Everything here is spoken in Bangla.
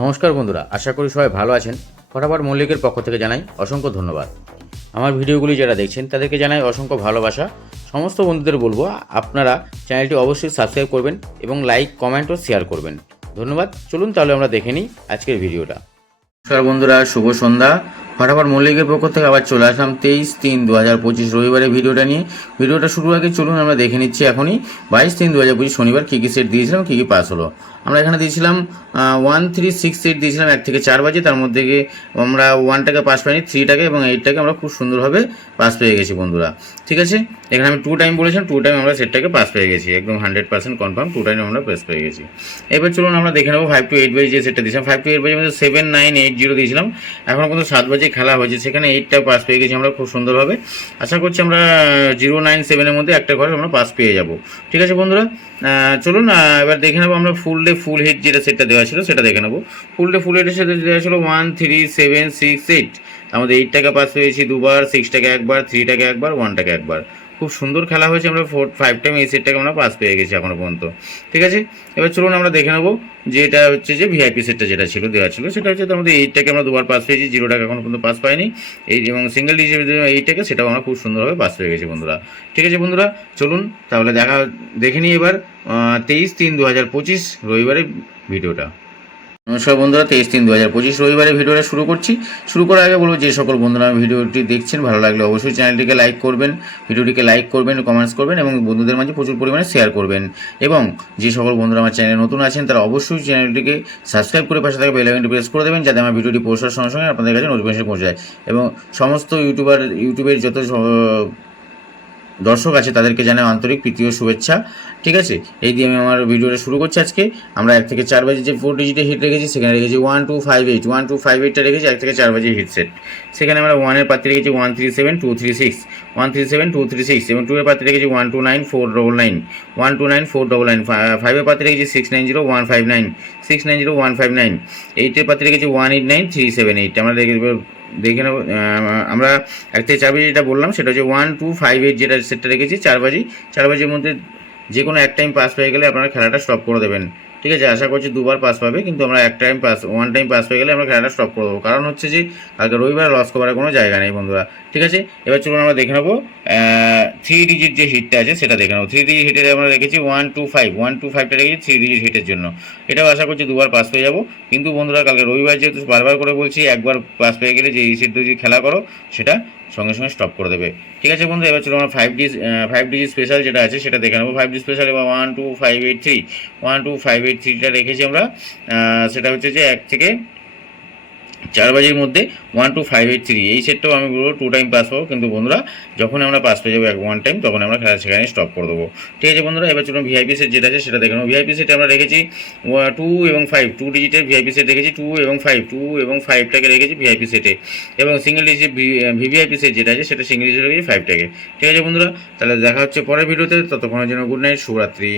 নমস্কার বন্ধুরা, আশা করি সবাই ভালো আছেন। ফটাফট মল্লিকের পক্ষ থেকে জানাই অসংখ্য ধন্যবাদ। আমার ভিডিওগুলি যারা দেখছেন তাদেরকে জানাই অসংখ্য ভালোবাসা। সমস্ত বন্ধুদের বলবো আপনারা চ্যানেলটি অবশ্যই সাবস্ক্রাইব করবেন এবং লাইক, কমেন্ট ও শেয়ার করবেন। ধন্যবাদ। চলুন তাহলে আমরা দেখে নিই আজকের ভিডিওটা। নমস্কার বন্ধুরা, শুভ সন্ধ্যা। ফটাফট মল্লিকের পক্ষ থেকে আবার চলে আসলাম 23/3/2025 রবিবারের ভিডিওটা নিয়ে। ভিডিওটা শুরুর আগে চলুন আমরা দেখে নিচ্ছি এখনই 22/3/2025 শনিবার কী কী সেট দিয়েছিলাম, কী কী পাস হলো। আমরা এখানে দিয়েছিলাম 1368 দিয়েছিলাম 1 থেকে 4 বাজে। তার মধ্যে গিয়ে আমরা 1টাকে পাস পাইনি, 3টাকে এবং 8টাকে আমরা খুব সুন্দরভাবে পাস পেয়ে গেছি বন্ধুরা। ঠিক আছে, এখানে আমি 2 টাইম বলেছিলাম, 2 টাইম আমরা সেটটাকে পাস পেয়ে গেছি, একদম 100% কনফার্ম 2 টাইম আমরা পাস পেয়ে গেছি। এবার চলুন আমরা দেখে নেবো 5 to 8 বাজে যে সেটটা দিয়েছিলাম। 5 to 8 বাজে মধ্যে 7980 দিয়েছিলাম। এখনও কিন্তু 7 বাজে খেলা হয়েছে, সেখানে 8টা পাস পেয়ে গেছি আমরা খুব সুন্দরভাবে। আশা করছি আমরা 097-এর মধ্যে একটা ঘরে আমরা পাস পেয়ে যাব। ঠিক আছে বন্ধুরা, চলুন এবার দেখে নেবো আমরা ফুল হিট যেটা সেটটা দেওয়া ছিল সেটা দেখে নেবো। ফুল হিটের সাথে দেওয়া ছিল 13768। আমাদের 8টাকে পাস পেয়েছি দুবার, 6টাকে একবার, 3টাকে একবার, 1টাকে একবার। খুব সুন্দর খেলা হয়েছে, আমরা 5 টাইম এই সেটটাকে আমরা পাস পেয়ে গেছি এখনো পর্যন্ত। ঠিক আছে, এবার চলুন আমরা দেখে নেবো যে এটা হচ্ছে যে ভিআইপি সেটটা যেটা ছিল দেওয়া ছিল সেটা হচ্ছে আমাদের 8টাকে আমরা দুবার পাস পেয়েছি, 0টাকে এখনো পর্যন্ত পাস পাইনি। এই এবং সিঙ্গেল ডিজিট 8টাকে সেটাও আমরা খুব সুন্দরভাবে পাস পেয়ে গেছি বন্ধুরা। ঠিক আছে বন্ধুরা, চলুন তাহলে দেখে নিই এবার 23/3/2025 রবিবারের ভিডিওটা। নমস্কার বন্ধুরা, 23/3/2025 রবিবারে ভিডিওটা শুরু করছি। শুরু করার আগে বলবো যে সকল বন্ধুরা ভিডিওটি দেখছেন ভালো লাগলে অবশ্যই চ্যানেলটিকে লাইক করবেন, ভিডিওটিকে লাইক করবেন, কমেন্টস করবেন এবং বন্ধুদের মাঝে প্রচুর পরিমাণে শেয়ার করবেন। এবং যে সকল বন্ধুরা আমার চ্যানেলে নতুন আছেন তারা অবশ্যই চ্যানেলটিকে সাবস্ক্রাইব করে পাশে থাকা বেল আইকনটি প্রেস করে দেবেন, যাতে আমার ভিডিওটি পোস্টার সঙ্গে সঙ্গে আপনাদের কাছে নোটিফিকেশন পৌঁছে যায়। এবং সমস্ত ইউটিউবের যত দর্শক আছে তাদেরকে জানাই আন্তরিক প্রীতি ও শুভেচ্ছা। ঠিক আছে, এই দিয়ে আমি আমার ভিডিওটা শুরু করছি। আজকে আমরা 1 থেকে 4 বাজে যে 4 ডিজিটে হিট রেখেছি সেখানে রেখেছি 1258টা রেখেছি 1 থেকে 4 বাজে হিট সেট। সেখানে আমরা 1-এর পাত্রে রেখেছি 137-236 এবং 2-এর পাত্রে রেখেছি 129-499, 129-499, 5-এর পাত্রে রেখেছি 690-159, 690-159, 8-এর পাত্রে রেখেছি 189-378। আমরা দেখে নেব। আমরা 1 থেকে 4 বাজে যেটা বললাম সেটা হচ্ছে 1258 যেটা সেটটা রেখেছি 4 বাজের মধ্যে যে কোনো এক টাইম পাস পেয়ে গেলে আপনারা খেলাটা স্টপ করে দেবেন। ঠিক আছে, আশা করছি দুবার পাস পাবে, কিন্তু আমরা ওয়ান টাইম পাস পেয়ে গেলে আমরা খেলাটা স্টপ করে দেবো। কারণ হচ্ছে যে কালকে রবিবার লস করার কোনো জায়গা নেই বন্ধুরা। ঠিক আছে, এবার চলুন আমরা দেখে নেবো 3 ডিজিট যে হিটটা আছে সেটা দেখে নেবো। 3 ডিজিট হিটের আমরা রেখেছি 125টা রেখেছি 3 ডিজিট হিটের জন্য। এটাও আশা করছি দুবার পাস পেয়ে যাবো। কিন্তু বন্ধুরা কালকে রবিবার যেহেতু বারবার করে বলছি, একবার পাস পেয়ে গেলে যে এই সেট যদি খেলা করো সেটা সঙ্গে সঙ্গে স্টপ করে দেবে। ঠিক আছে বন্ধু, এবার চলো আমরা 5 ডিজি স্পেশাল যেটা আছে সেটা দেখে নেবো। 5 ডিজি স্পেশাল এবার 12583টা রেখেছি আমরা। সেটা হচ্ছে যে 1 থেকে 4 বাজের মধ্যে 12583 এই সেটটাও আমি বলবো 2 টাইম পাস পাবো, কিন্তু বন্ধুরা যখন আমরা পাস পেয়ে যাবো 1 টাইম তখন আমরা খেলা সেখানে স্টপ করে দেবো। ঠিক আছে বন্ধুরা, এবার চলুন ভিআইপি সেট যেটা আছে সেটা দেখে নেবো। ভিআইপি সেটে আমরা রেখেছি 2 এবং 5, 2 ডিজিটের ভিআইপি সেট রেখেছি 2 এবং 5টাকে রেখেছি ভিআইপি সেটে, এবং সিঙ্গেল ডিজিট ভিভিআইপি সেট যেটা আছে সেটা সিঙ্গেল ডিজিট রেখেছি 5টাকে। ঠিক আছে বন্ধুরা, তাহলে দেখা হচ্ছে পরের ভিডিওতে। ততক্ষণের জন্য গুড নাইট, শুভরাত্রি।